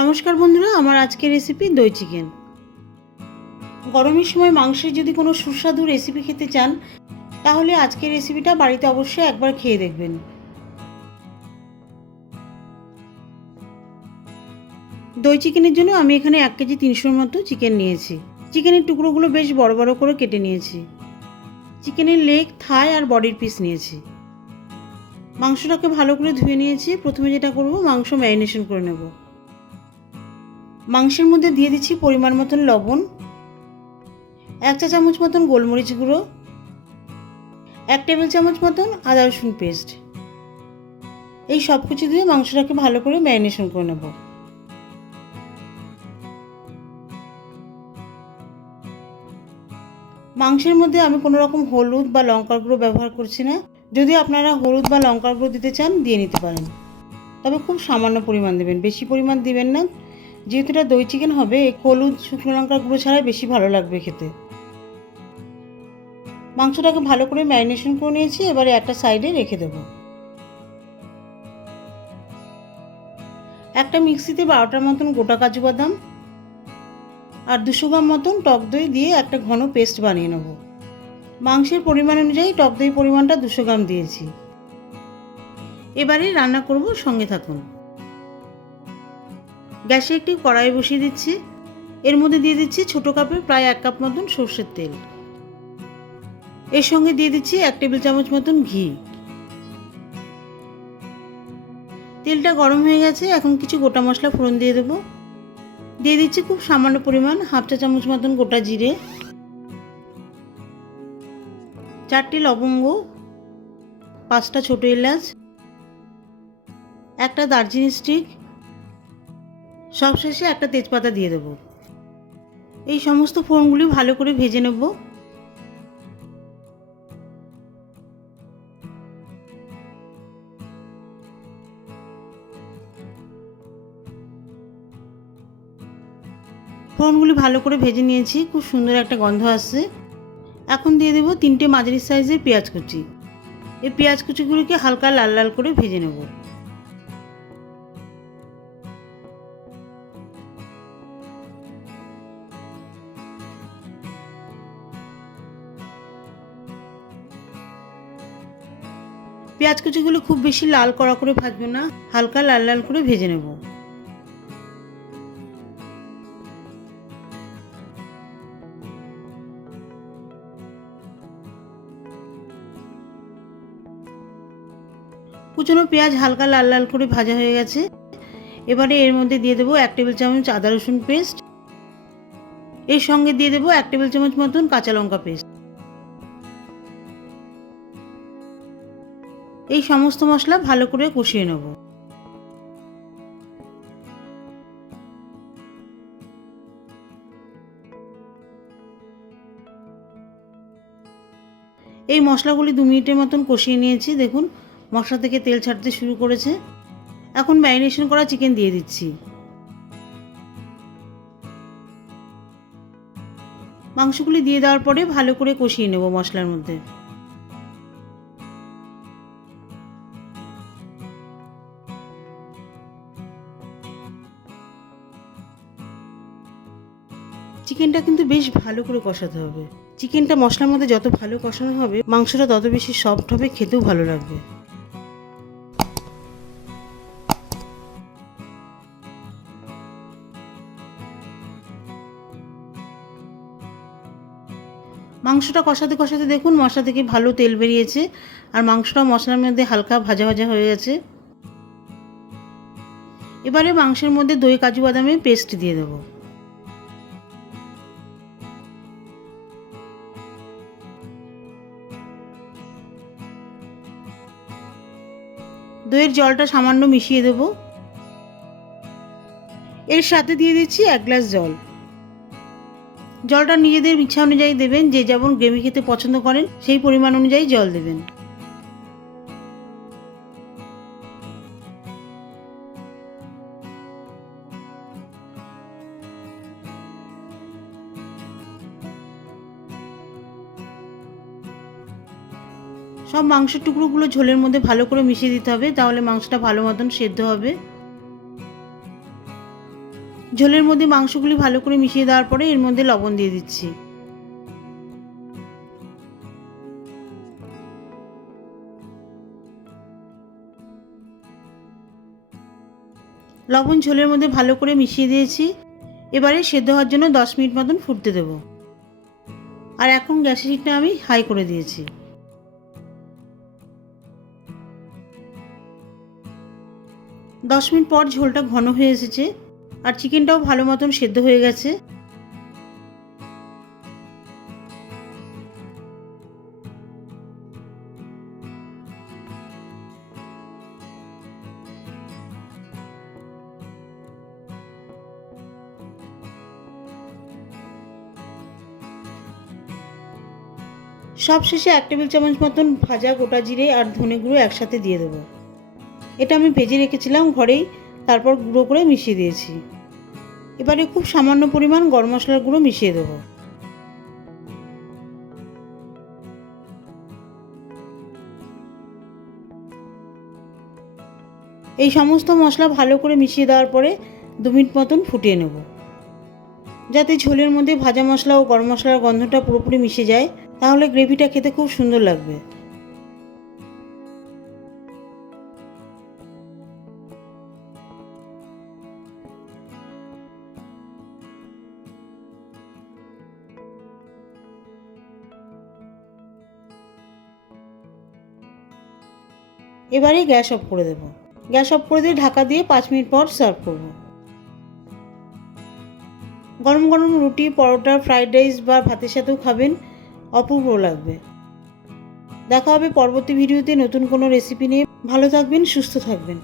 নমস্কার বন্ধুরা, আমার আজকের রেসিপি দই চিকেন গরমের সময় মাংসের যদি কোনো সুস্বাদু রেসিপি খেতে চান, তাহলে আজকের রেসিপিটা বাড়িতে অবশ্যই একবার খেয়ে দেখবেন। দই চিকেনের জন্য আমি এখানে এক কেজি তিনশোর মতো চিকেন নিয়েছি। চিকেনের টুকরোগুলো বেশ বড় বড় করে কেটে নিয়েছি। চিকেনের লেগ থাই আর বডির পিস নিয়েছি। মাংসটাকে ভালো করে ধুয়ে নিয়েছি। প্রথমে যেটা করব, মাংস ম্যারিনেশন করে নেব। মাংসের মধ্যে দিয়ে দিচ্ছি পরিমাণ মতন লবণ, এক চা চামচ মতন গোলমরিচ গুঁড়ো, এক টেবিল চামচ মতন আদা রসুন পেস্ট। এই সব কিছু দিয়ে মাংসটাকে ভালো করে ম্যারিনেশন করে নেব। মাংসের মধ্যে আমি কোনো রকম হলুদ বা লঙ্কার গুঁড়ো ব্যবহার করছি না। যদি আপনারা হলুদ বা লঙ্কার গুঁড়ো দিতে চান, দিয়ে নিতে পারেন। তবে খুব সামান্য পরিমাণ দেবেন, বেশি পরিমাণ দিবেন না। যেহেতু এটা দই চিকেন হবে, হলুদ, শুকনো লঙ্কার গুঁড়ো ছাড়াই বেশি ভালো লাগবে খেতে। মাংসটাকে ভালো করে ম্যারিনেশন করে নিয়েছি, এবারে একটা সাইডে রেখে দেবো। একটা মিক্সিতে বারোটার মতন গোটা কাজু বাদাম আর দুশো গ্রাম মতন টক দই দিয়ে একটা ঘন পেস্ট বানিয়ে নেব। মাংসের পরিমাণ অনুযায়ী টক দই পরিমাণটা দুশো গ্রাম দিয়েছি। এবারে রান্না করব সঙ্গে থাকুন। গ্যাসে একটি কড়াই বসিয়ে দিচ্ছি। এর মধ্যে দিয়ে দিচ্ছি ছোটো কাপে প্রায় এক কাপ মতন সর্ষের তেল। এর সঙ্গে দিয়ে দিচ্ছি এক টেবিল চামচ মতন ঘি। তেলটা গরম হয়ে গেছে, এখন কিছু গোটা মশলা ফোড়ন দিয়ে দেবো। দিয়ে দিচ্ছি খুব সামান্য পরিমাণ হাফ চা চামচ মতন গোটা জিরে। চারটি লবঙ্গ, পাঁচটা ছোটো এলাচ, একটা দার্জিলিং স্টিক সবশেষে একটা তেজপাতা দিয়ে দেবো। এই সমস্ত ফোড়নগুলি ভালো করে ভেজে নেব। ফোড়নগুলি ভালো করে ভেজে নিয়েছি, খুব সুন্দর একটা গন্ধ আসছে। এখন দিয়ে দেবো তিনটে মাঝারি সাইজের পেঁয়াজ কুচি। এই পেঁয়াজ কুচিগুলিকে হালকা লাল লাল করে ভেজে নেব। পেঁয়াজ কুচিগুলো খুব বেশি লাল কড়া করে ভাজবো না, হালকা লাল লাল করে ভেজে নেব। কুচনো পেঁয়াজ হালকা লাল লাল করে ভাজা হয়ে গেছে। এবারে এর মধ্যে দিয়ে দেবো এক টেবিল চামচ আদা রসুন পেস্ট। এর সঙ্গে দিয়ে দেবো এক টেবিল চামচ মতন কাঁচা লঙ্কা পেস্ট। এই সমস্ত মশলা ভালো করে কষিয়ে নেব। এই মশলাগুলি দু মিনিটের মতন কষিয়ে নিয়েছি। দেখুন, মশলা থেকে তেল ছাড়তে শুরু করেছে। এখন ম্যারিনেশন করা চিকেন দিয়ে দিচ্ছি। মাংসগুলি দিয়ে দেওয়ার পরে ভালো করে কষিয়ে নেব মশলার মধ্যে। চিকেনটা কিন্তু বেশ ভালো করে কষাতে হবে। চিকেনটা মশলার মধ্যে যত ভালো কষানো হবে, মাংসটা তত বেশি সফট হবে, খেতেও ভালো লাগবে। মাংসটা কষাতে কষাতে দেখুন, মশলা থেকে ভালো তেল বেরিয়েছে, আর মাংসটা মশলার মধ্যে হালকা ভাজা ভাজা হয়ে গেছে। এবারে মাংসের মধ্যে দই, কাজু বাদামের পেস্ট দিয়ে দেবো। দইয়ের জলটা সামান্য মিশিয়ে দেব। এর সাথে দিয়ে দিচ্ছি এক গ্লাস জল। জলটা নিজেদের ইচ্ছা অনুযায়ী দেবেন, যে যেমন গ্রেভি খেতে পছন্দ করেন, সেই পরিমাণ অনুযায়ী জল দেবেন। সব মাংসের টুকরোগুলো ঝোলের মধ্যে ভালো করে মিশিয়ে দিতে হবে, তাহলে মাংসটা ভালো মতন সেদ্ধ হবে। ঝোলের মধ্যে মাংসগুলি ভালো করে মিশিয়ে দেওয়ার পরে এর মধ্যে লবণ দিয়ে দিচ্ছি। লবণ ঝোলের মধ্যে ভালো করে মিশিয়ে দিয়েছি। এবারে সেদ্ধ হওয়ার জন্য দশ মিনিট মতন ফুটতে দেব। আর এখন গ্যাসের হিটটা আমি হাই করে দিয়েছি। দশ মিনিট পর ঝোলটা ঘন হয়ে এসেছে আর চিকেনটাও ভালো মতন সেদ্ধ হয়ে গেছে। সবশেষে এক টেবিল চামচ মতন ভাজা গোটা জিরে আর ধনে গুঁড়ো একসাথে দিয়ে দেবো। এটা আমি ভেজে রেখেছিলাম ঘরেই, তারপর গুঁড়ো করে মিশিয়ে দিয়েছি। এবারে খুব সামান্য পরিমাণ গরম মশলার গুঁড়ো মিশিয়ে দেবো। এই সমস্ত মশলা ভালো করে মিশিয়ে দেওয়ার পরে দু মিনিট মতন ফুটিয়ে নেব। যাতে ঝোলের মধ্যে ভাজা মশলা ও গরম মশলার গন্ধটা পুরোপুরি মিশে যায়, তাহলে গ্রেভিটা খেতে খুব সুন্দর লাগবে। এবারে গ্যাস অফ করে দেব। গ্যাস অফ করে দিয়ে ঢাকা দিয়ে পাঁচ মিনিট পর সার্ভ করব। গরম গরম রুটি, পরোটা, ফ্রাইড রাইস বা ভাতের সাথেও খাবেন, অপূর্ব লাগবে। দেখা হবে পরবর্তী ভিডিওতে নতুন কোনো রেসিপি নিয়ে। ভালো থাকবেন, সুস্থ থাকবেন।